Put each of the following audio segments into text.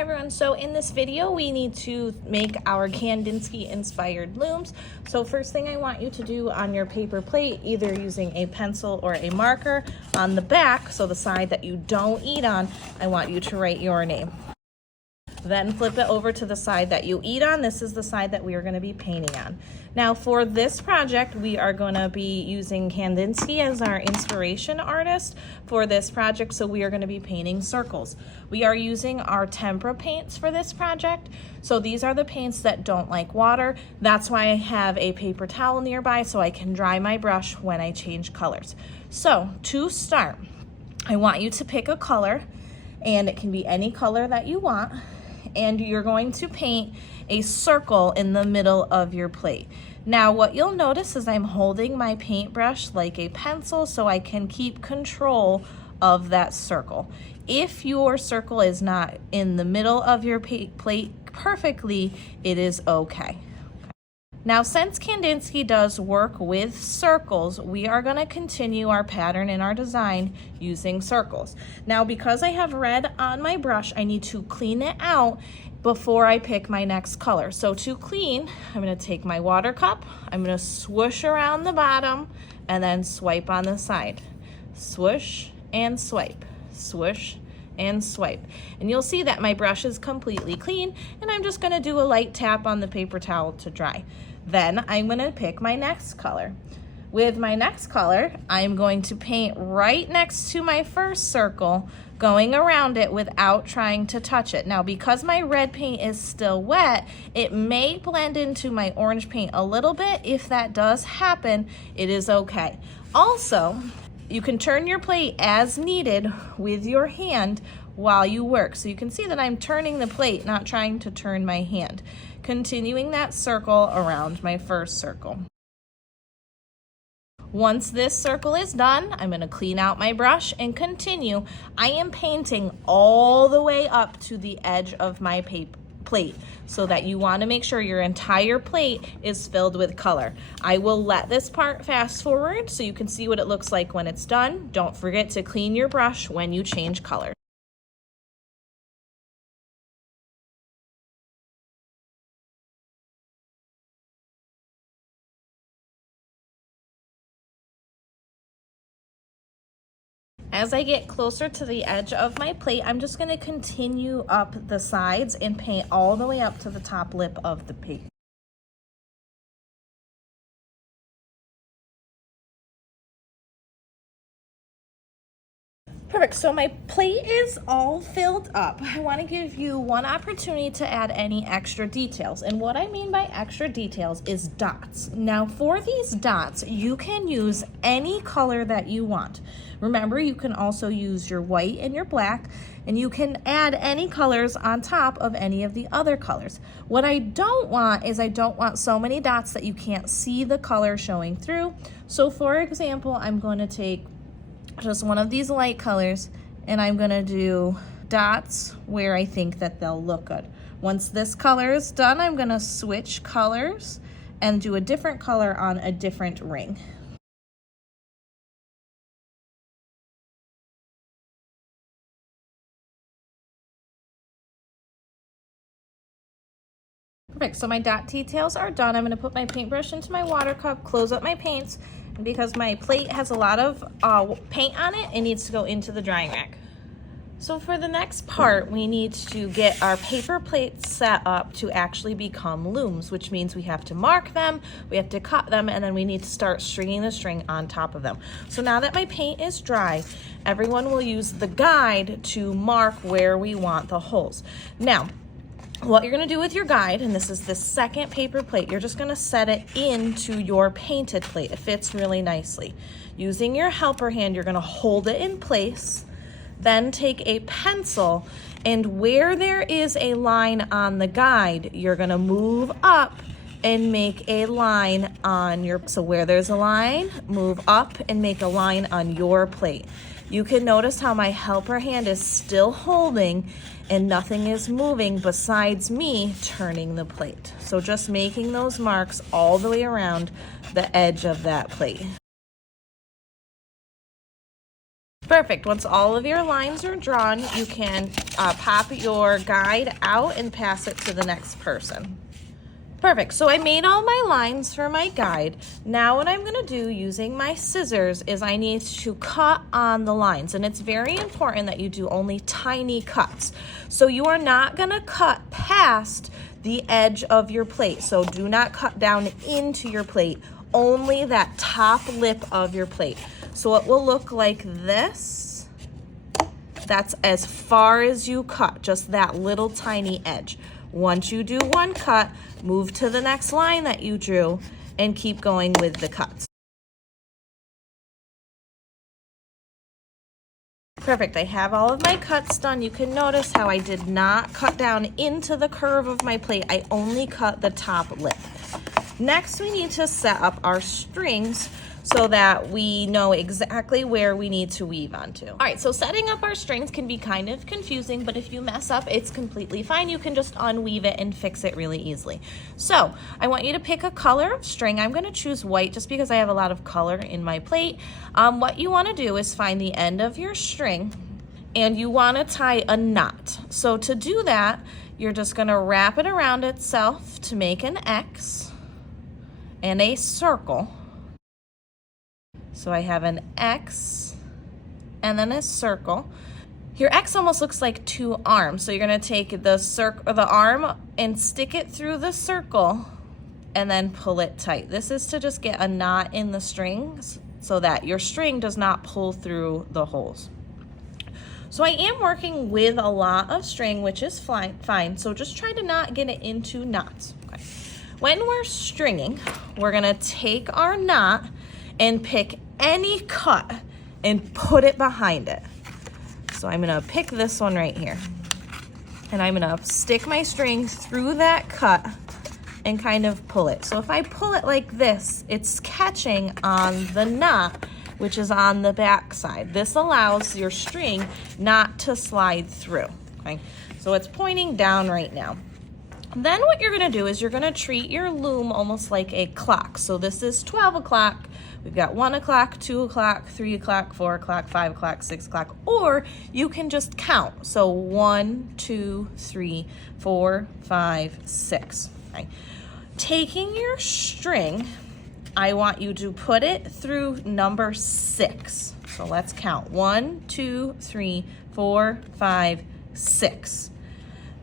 Hi everyone, so in this video we need to make our Kandinsky inspired looms. So first thing I want you to do on your paper plate, either using a pencil or a marker, on the back, so the side that you don't eat on, I want you to write your name. Then flip it over to the side that you eat on. This is the side that we are going to be painting on. Now for this project, we are going to be using Kandinsky as our inspiration artist for this project, so we are going to be painting circles. We are using our tempera paints for this project. So these are the paints that don't like water. That's why I have a paper towel nearby so I can dry my brush when I change colors. So to start, I want you to pick a color, and it can be any color that you want. And you're going to paint a circle in the middle of your plate. Now what you'll notice is I'm holding my paintbrush like a pencil so I can keep control of that circle. If your circle is not in the middle of your plate perfectly, it is okay. Now, since Kandinsky does work with circles, we are going to continue our pattern in our design using circles. Now, because I have red on my brush, I need to clean it out before I pick my next color. So to clean, I'm going to take my water cup, I'm going to swoosh around the bottom, and then swipe on the side. Swoosh and swipe, swoosh and swipe. And you'll see that my brush is completely clean, and I'm just going to do a light tap on the paper towel to dry. Then I'm going to pick my next color. With my next color, I'm going to paint right next to my first circle, going around it without trying to touch it. Now, because my red paint is still wet, it may blend into my orange paint a little bit. If that does happen, it is okay. Also, you can turn your plate as needed with your hand while you work. So you can see that I'm turning the plate, not trying to turn my hand. Continuing that circle around my first circle. Once this circle is done, I'm going to clean out my brush and continue. I am painting all the way up to the edge of my plate, so that you want to make sure your entire plate is filled with color. I will let this part fast forward so you can see what it looks like when it's done. Don't forget to clean your brush when you change color. As I get closer to the edge of my plate, I'm just going to continue up the sides and paint all the way up to the top lip of the plate. Perfect, so my plate is all filled up. I want to give you one opportunity to add any extra details. And what I mean by extra details is dots. Now for these dots, you can use any color that you want. Remember, you can also use your white and your black, and you can add any colors on top of any of the other colors. What I don't want is I don't want so many dots that you can't see the color showing through. So for example, I'm going to take just one of these light colors, and I'm gonna do dots where I think that they'll look good. Once this color is done, I'm gonna switch colors and do a different color on a different ring. Perfect, so my dot details are done. I'm gonna put my paintbrush into my water cup, close up my paints, and because my plate has a lot of paint on it, it needs to go into the drying rack. So for the next part, we need to get our paper plates set up to actually become looms, which means we have to mark them, we have to cut them, and then we need to start stringing the string on top of them. So now that my paint is dry, everyone will use the guide to mark where we want the holes. Now, what you're going to do with your guide, and this is the second paper plate, you're just going to set it into your painted plate. It fits really nicely. Using your helper hand, you're going to hold it in place, then take a pencil, and where there is a line on the guide, you're going to move up and make a line on your, so where there's a line, move up and make a line on your plate. You can notice how my helper hand is still holding and nothing is moving besides me turning the plate. So just making those marks all the way around the edge of that plate. Perfect. Once all of your lines are drawn, you can pop your guide out and pass it to the next person. Perfect. So I made all my lines for my guide. Now what I'm going to do using my scissors is I need to cut on the lines, and it's very important that you do only tiny cuts. So you are not going to cut past the edge of your plate. So do not cut down into your plate, only that top lip of your plate. So it will look like this. That's as far as you cut, just that little tiny edge. Once you do one cut, move to the next line that you drew and keep going with the cuts. Perfect, I have all of my cuts done. You can notice how I did not cut down into the curve of my plate. I only cut the top lip. Next, we need to set up our strings so that we know exactly where we need to weave onto. All right, so setting up our strings can be kind of confusing, but if you mess up, it's completely fine. You can just unweave it and fix it really easily. So I want you to pick a color of string. I'm gonna choose white just because I have a lot of color in my plate. What you wanna do is find the end of your string and you wanna tie a knot. So to do that, you're just gonna wrap it around itself to make an X and a circle. So I have an X and then a circle. Your X almost looks like two arms. So you're gonna take the arm and stick it through the circle and then pull it tight. This is to just get a knot in the strings so that your string does not pull through the holes. So I am working with a lot of string, which is fine. So just try to not get it into knots. Okay. When we're stringing, we're gonna take our knot and pick any cut and put it behind it. So I'm gonna pick this one right here. And I'm gonna stick my string through that cut and kind of pull it. So if I pull it like this, it's catching on the knot, which is on the back side. This allows your string not to slide through, okay? So it's pointing down right now. Then what you're gonna do is you're gonna treat your loom almost like a clock. So this is 12 o'clock. We've got 1 o'clock, 2 o'clock, 3 o'clock, 4 o'clock, 5 o'clock, 6 o'clock, or you can just count. So 1, 2, 3, 4, 5, 6. Okay. Taking your string, I want you to put it through number 6. So let's count. 1, 2, 3, 4, 5, 6.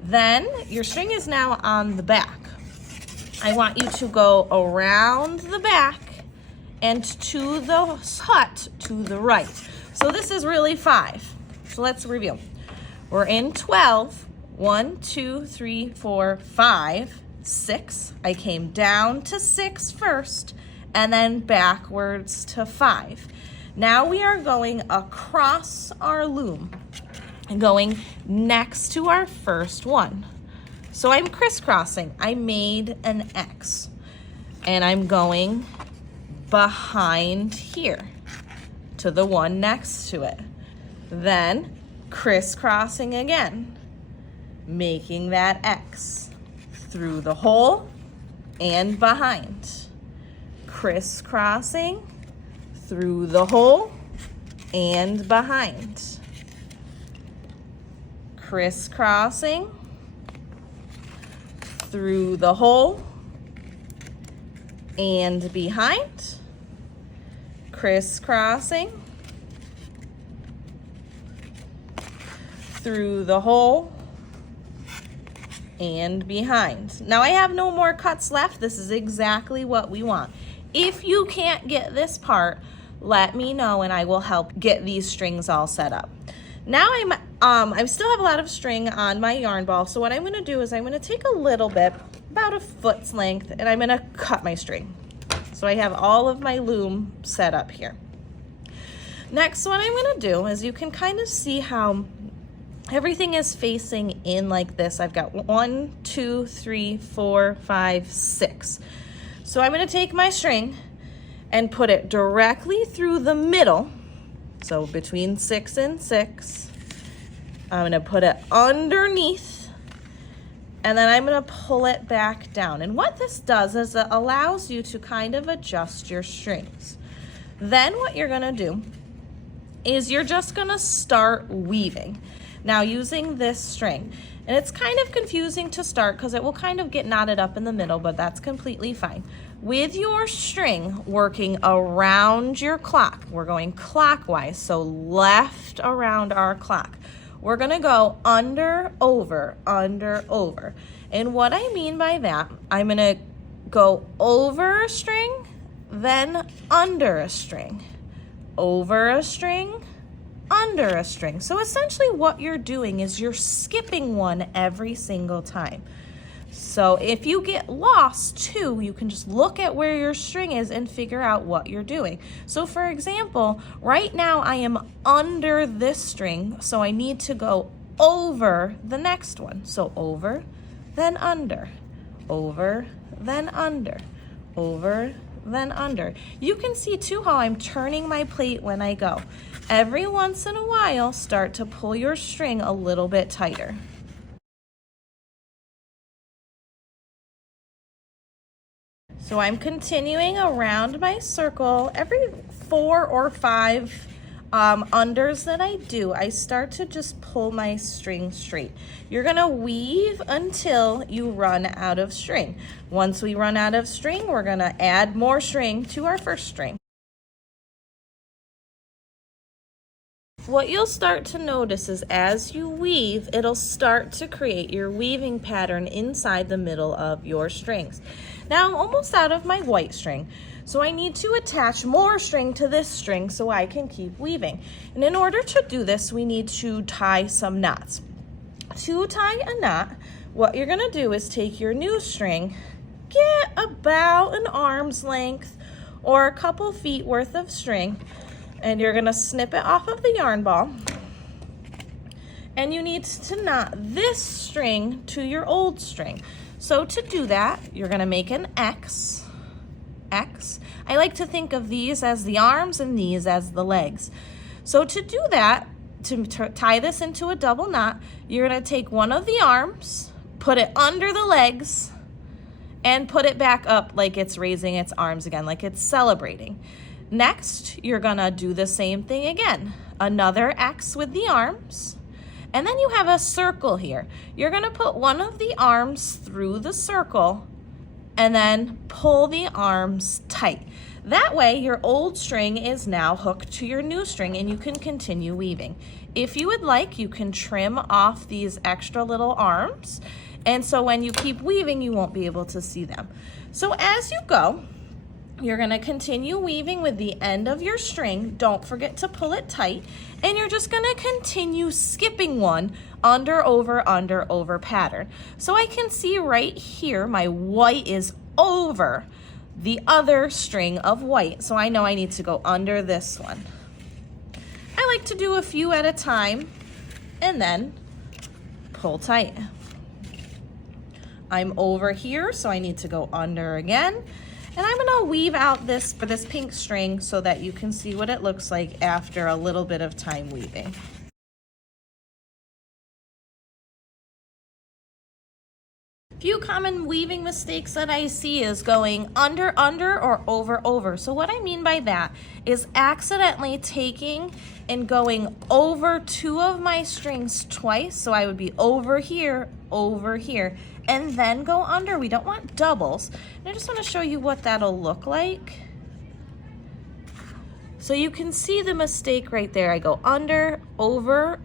Then your string is now on the back. I want you to go around the back and to the hut to the right. So this is really 5. So let's review. We're in 12. 1, 2, 3, 4, 5, 6. I came down to 6 first and then backwards to 5. Now we are going across our loom and going next to our first one. So I'm crisscrossing. I made an X and I'm going behind here to the one next to it. Then crisscrossing again, making that X through the hole and behind. Crisscrossing through the hole and behind. Crisscrossing through the hole and behind. Crisscrossing through the hole and behind. Now I have no more cuts left. This is exactly what we want. If you can't get this part, let me know and I will help get these strings all set up. Now I still have a lot of string on my yarn ball, so what I'm gonna do is I'm gonna take a little bit, about a foot's length, and I'm gonna cut my string. So I have all of my loom set up here. Next, what I'm gonna do is you can kind of see how everything is facing in like this. I've got 1, 2, 3, 4, 5, 6. So I'm gonna take my string and put it directly through the middle. So between 6 and 6. I'm gonna put it underneath and then I'm gonna pull it back down. And what this does is it allows you to kind of adjust your strings. Then what you're gonna do is you're just gonna start weaving. Now using this string, and it's kind of confusing to start because it will kind of get knotted up in the middle, but that's completely fine. With your string working around your clock, we're going clockwise, so left around our clock. We're gonna go under, over, under, over. And what I mean by that, I'm gonna go over a string, then under a string, over a string, under a string. So essentially what you're doing is you're skipping one every single time. So if you get lost too, you can just look at where your string is and figure out what you're doing. So for example, right now I am under this string, so I need to go over the next one. So over, then under, over, then under, over, then under. You can see too how I'm turning my plate when I go. Every once in a while, start to pull your string a little bit tighter. So I'm continuing around my circle. Every 4 or 5 unders that I do, I start to just pull my string straight. You're gonna weave until you run out of string. Once we run out of string, we're gonna add more string to our first string. What you'll start to notice is as you weave, it'll start to create your weaving pattern inside the middle of your strings. Now I'm almost out of my white string, so I need to attach more string to this string so I can keep weaving. And in order to do this, we need to tie some knots. To tie a knot, what you're gonna do is take your new string, get about an arm's length or a couple feet worth of string, and you're gonna snip it off of the yarn ball. And you need to knot this string to your old string. So to do that, you're gonna make an X. X. I like to think of these as the arms and these as the legs. So to do that, to tie this into a double knot, you're gonna take one of the arms, put it under the legs, and put it back up like it's raising its arms again, like it's celebrating. Next, you're gonna do the same thing again. Another X with the arms. And then you have a circle here. You're gonna put one of the arms through the circle and then pull the arms tight. That way, your old string is now hooked to your new string and you can continue weaving. If you would like, you can trim off these extra little arms. And so when you keep weaving, you won't be able to see them. So as you go, you're gonna continue weaving with the end of your string. Don't forget to pull it tight. And you're just gonna continue skipping one under, over pattern. So I can see right here, my white is over the other string of white. So I know I need to go under this one. I like to do a few at a time and then pull tight. I'm over here, so I need to go under again. And I'm gonna weave out this for this pink string so that you can see what it looks like after a little bit of time weaving. Few common weaving mistakes that I see is going under, or over. So what I mean by that is accidentally taking and going over 2 of my strings twice. So I would be over here, and then go under. We don't want doubles. And I just want to show you what that'll look like. So you can see the mistake right there. I go under, over,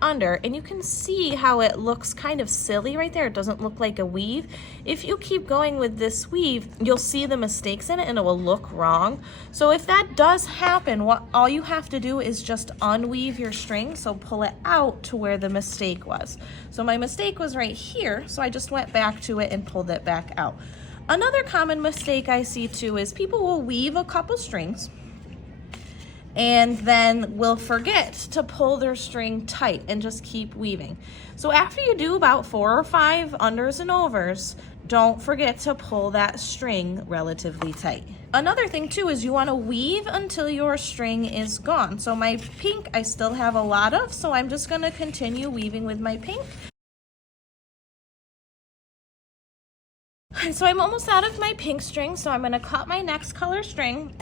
under, and you can see how it looks kind of silly right there. It doesn't look like a weave. If you keep going with this weave, you'll see the mistakes in it and it will look wrong. So if that does happen, all you have to do is just unweave your string, so pull it out to where the mistake was. So my mistake was right here, so I just went back to it and pulled it back out. Another common mistake I see too is people will weave a couple strings and then will forget to pull their string tight and just keep weaving. So after you do about 4 or 5 unders and overs, don't forget to pull that string relatively tight. Another thing too is you want to weave until your string is gone. So my pink I still have a lot of, so I'm just going to continue weaving with my pink. So I'm almost out of my pink string, so I'm going to cut my next color string.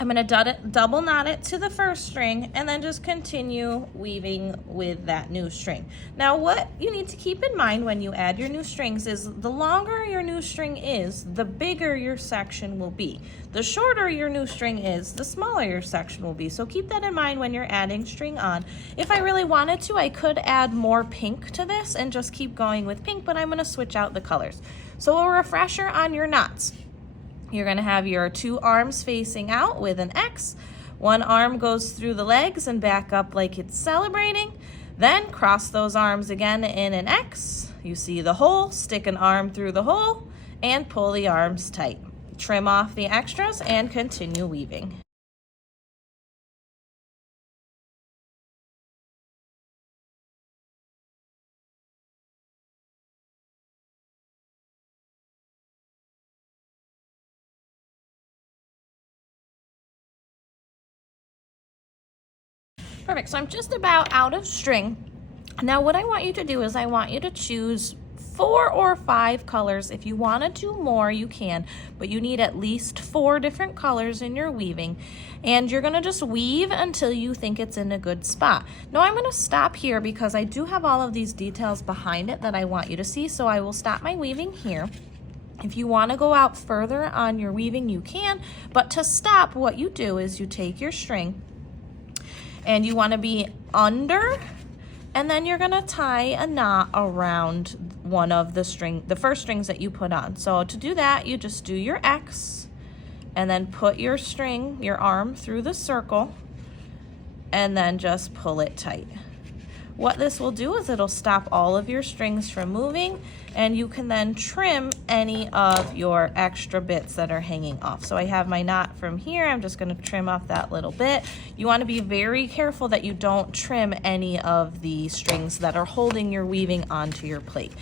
I'm going to double knot it to the first string and then just continue weaving with that new string. Now what you need to keep in mind when you add your new strings is the longer your new string is, the bigger your section will be. The shorter your new string is, the smaller your section will be. So keep that in mind when you're adding string on. If I really wanted to, I could add more pink to this and just keep going with pink, but I'm going to switch out the colors. So a refresher on your knots. You're going to have your two arms facing out with an X. One arm goes through the legs and back up like it's celebrating. Then cross those arms again in an X. You see the hole, stick an arm through the hole, and pull the arms tight. Trim off the extras and continue weaving. Perfect, so I'm just about out of string. Now what I want you to do is I want you to choose 4 or 5 colors. If you want to do more, you can, but you need at least 4 different colors in your weaving, and you're going to just weave until you think it's in a good spot. Now I'm going to stop here because I do have all of these details behind it that I want you to see, so I will stop my weaving here. If you want to go out further on your weaving, you can, but to stop, what you do is you take your string and you want to be under, and then you're going to tie a knot around one of the first strings that you put on. So to do that, you just do your X and then put your string, your arm through the circle, and then just pull it tight. What this will do is it'll stop all of your strings from moving, and you can then trim any of your extra bits that are hanging off. So I have my knot from here. I'm just going to trim off that little bit. You want to be very careful that you don't trim any of the strings that are holding your weaving onto your plate.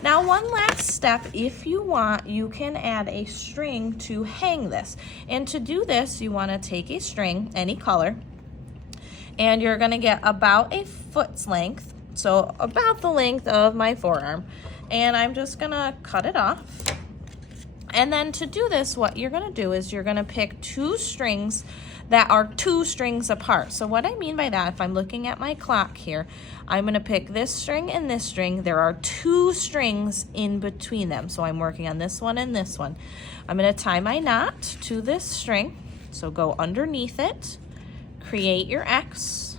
Now one last step, if you want, you can add a string to hang this. And to do this, you want to take a string, any color, and you're going to get about a foot's length, so about the length of my forearm, and I'm just going to cut it off. And then to do this, what you're going to do is you're going to pick 2 strings that are 2 strings apart. So what I mean by that, if I'm looking at my clock here, I'm going to pick this string and this string. There are 2 strings in between them, so I'm working on this one and this one. I'm going to tie my knot to this string, so go underneath it, create your X,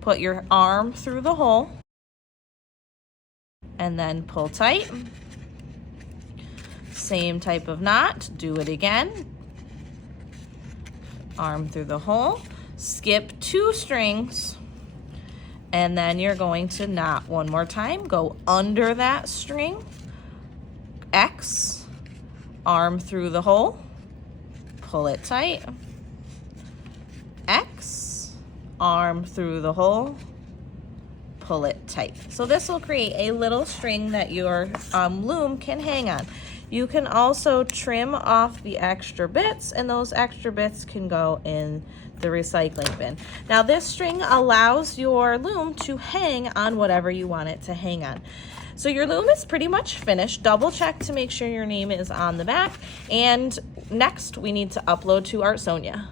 put your arm through the hole, and then pull tight. Same type of knot, do it again. Arm through the hole, skip 2 strings, and then you're going to knot one more time. Go under that string, X, arm through the hole, pull it tight, X, arm through the hole, pull it tight. So this will create a little string that your loom can hang on. You can also trim off the extra bits, and those extra bits can go in the recycling bin. Now this string allows your loom to hang on whatever you want it to hang on. So your loom is pretty much finished. Double check to make sure your name is on the back. And next we need to upload to Artsonia.